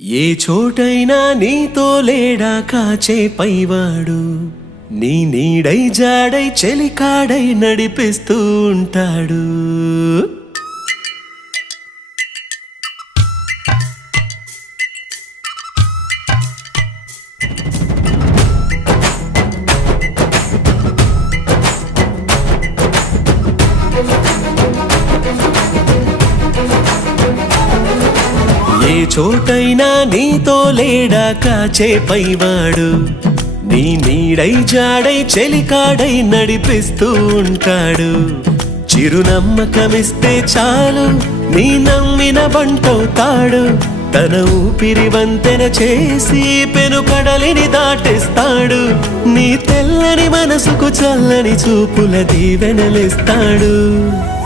ఏ చోటైనా నీతో లేడా కాచే పైవాడు, నీ నీడై జాడై చెలికాడై నడిపిస్తూ ఉంటాడు. ఏ చోటైనా నీతో లేడా కాచే పైవాడు, నీ నీడై జాడై చెలికాడై నడిపిస్తూ ఉంటాడు. చిరునమ్మకమిస్తే చాలు నీ నమ్మిన బంటవుతాడు. తన ఊపిరి వంతెన చేసి పెను కడలిని దాటిస్తాడు. నీ తెల్లని మనసుకు చల్లని చూపుల దీవెనలిస్తాడు.